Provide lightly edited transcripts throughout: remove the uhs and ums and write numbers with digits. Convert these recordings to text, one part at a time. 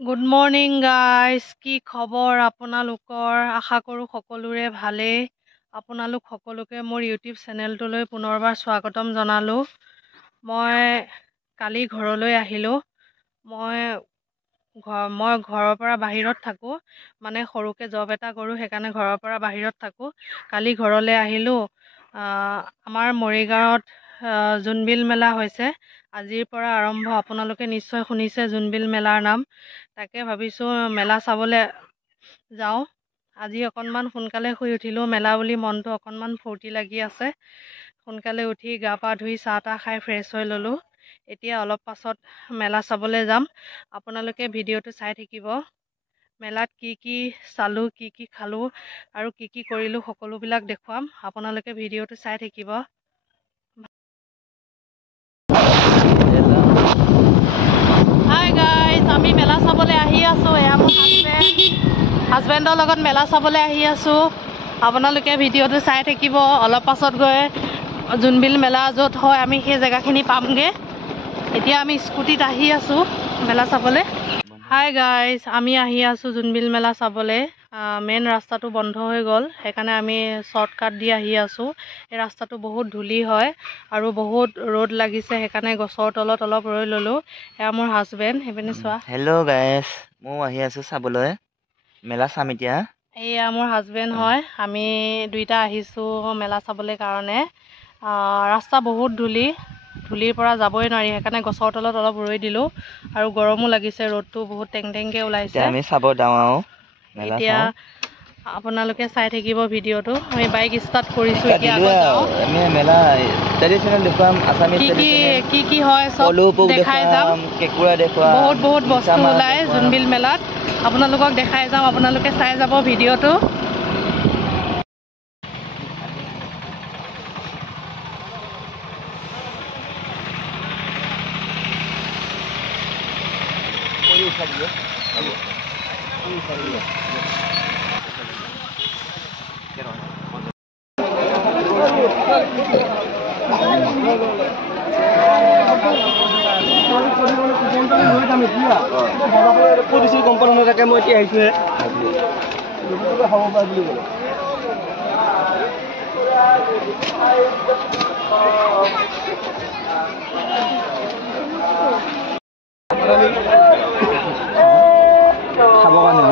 Good morning guys, কি খবৰ আপোনালোকৰ? আশা কৰোঁ সকলোৰে ভালেই। আপোনালোক সকলোকে মোৰ ইউটিউব চেনেলটোলৈ পুনৰবাৰ স্বাগতম জনালোঁ। মই কালি ঘৰলৈ আহিলোঁ। মই ঘৰৰ পৰা বাহিৰত থাকোঁ, মানে সৰুকৈ জব এটা কৰোঁ, সেইকাৰণে ঘৰৰ পৰা বাহিৰত থাকোঁ। কালি ঘৰলৈ আহিলোঁ। আমাৰ মৰিগাঁৱত জোনবিল মেলা হৈছে। আজিৰ পৰা আৰম্ভ। আপোনালোকে নিশ্চয় শুনিছে জোনবিল মেলাৰ নাম। তাকে ভাবিছোঁ মেলা চাবলৈ যাওঁ। আজি অকণমান সোনকালে শুই উঠিলোঁ। মেলা বুলি মনটো অকণমান ফূৰ্তি লাগি আছে। সোনকালে উঠি গা পা ধুই চাহ তাহ খাই ফ্ৰেছ হৈ ল'লোঁ। এতিয়া অলপ পাছত মেলা চাবলৈ যাম। আপোনালোকে ভিডিঅ'টো চাই থাকিব। মেলাত কি কি চালোঁ, কি কি খালোঁ আৰু কি কি কৰিলোঁ সকলোবিলাক দেখুৱাম। আপোনালোকে ভিডিঅ'টো চাই থাকিব। হাই গাইজ, আমি মেলা চাবলৈ আহি আছোঁ। এয়া মোৰ হাজবেণ্ডৰ লগত মেলা চাবলৈ আহি আছোঁ। আপোনালোকে ভিডিঅ'টো চাই থাকিব। অলপ পাছত গৈ জোনবিল মেলা য'ত হয় আমি সেই জেগাখিনি পামগৈ। এতিয়া আমি স্কুটিত আহি আছোঁ মেলা চাবলৈ। হাই গাইজ, আমি আহি আছোঁ জোনবিল মেলা চাবলৈ। মেইন ৰাস্তাটো বন্ধ হৈ গ'ল, সেইকাৰণে আমি শ্বৰ্টকাট দি আহি আছোঁ। এই ৰাস্তাটো বহুত ধূলি হয় আৰু বহুত ৰ'দ লাগিছে, সেইকাৰণে গছৰ তলত অলপ ৰৈ ল'লোঁ। এয়া মোৰ হাজবেণ্ড, সেইপিনে চোৱা। হেল্ল' গাইজ, ময়ো আহি আছোঁ চাবলৈ। মেলা চাম এতিয়া। এয়া মোৰ হাজবেণ্ড হয়। আমি দুইটা আহিছোঁ মেলা চাবলৈ কাৰণে। ৰাস্তা বহুত ধূলিৰ পৰা যাবই নোৱাৰি, সেইকাৰণে গছৰ তলত অলপ ৰৈ দিলোঁ। আৰু গৰমো লাগিছে, ৰ'দটো বহুত টেংটেংকৈ ওলাইছে। আমি চাব যাওঁ আৰু মেলা এতিয়া চাওঁ। আপোনালোকে চাই থাকিব ভিডিঅ'টো। আমি বাইক ষ্টাৰ্ট কৰিছোঁ, এতিয়া আকৌ যাওঁ। আমি মেলা ট্ৰেডিশ্যনেল দেখুৱাম, আছামিজ কি হয় চব দেখাই যাম। কেঁকুৰা দেখুৱাম, বহুত বস্তু ওলায় জোনবিল মেলাত। আপোনালোকক দেখাই যাম, আপোনালোকে চাই যাব ভিডিঅ'টো। কোম্পানী থাকে মই এতিয়া আহিছোঁহে। খাব কাৰণে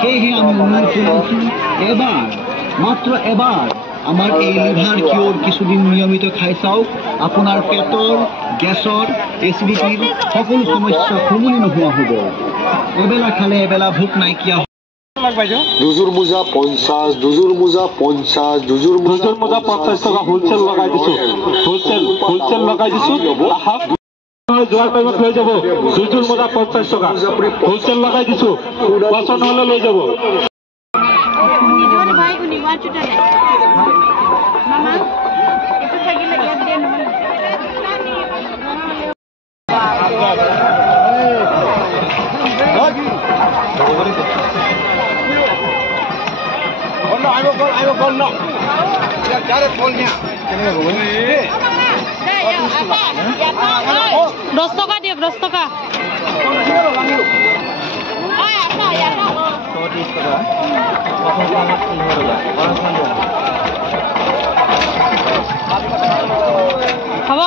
সেয়েহে আমি অনুৰোধ জনাইছোঁ, মাত্ৰ এবাৰ আমাৰ এই লিভাৰ কিয়ৰ কিছুদিন নিয়মিত খাই চাওক। আপোনাৰ পেটৰ, গেছৰ, এচিডিটিৰ সকলো সমস্যা সমূলি নোহোৱা হ'ব। এবেলা খালে এবেলা ভোক নাইকিয়া। দুজোৰ মোজা 50, দুজোৰ মোজা 50, দুজোৰ মোজা 50 টকা হোলচেল লগাই দিছোঁ। হোলচেল লগাই দিছোঁ। যোৱাৰ টাইমত লৈ যাব। দুজোৰ মোজা 50 টকা হোলচেল লগাই দিছোঁ। পচন্দ হ'লে লৈ যাব। দহ টকা দিয়ক, 10 টকা। হ'ব।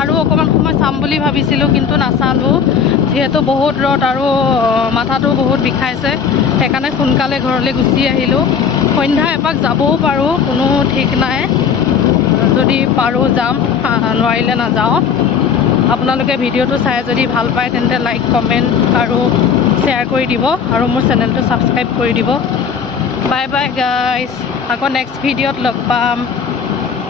আৰু অকমান সময় চাম বুলি ভাবিছিলোঁ কিন্তু নাচালোঁ যেহেতু বহুত ৰদ আৰু মাথাটো বহুত বিষাইছে সেইকাৰণে সোনকালে ঘৰলৈ গুচি আহিলোঁ সন্ধ্যা এপাক যাবও পাৰোঁ কোনো ঠিক নাই যদি পাৰোঁ যাম নোৱাৰিলে নাযাওঁ আপোনালোকে ভিডিঅ'টো চাই যদি ভাল পায় তেন্তে লাইক কমেণ্ট আৰু শ্বেয়াৰ কৰি দিব আৰু মোৰ চেনেলটো ছাবস্ক্ৰাইব কৰি দিব বাই বাই গাইজ আকৌ নেক্সট ভিডিঅ'ত লগ পাম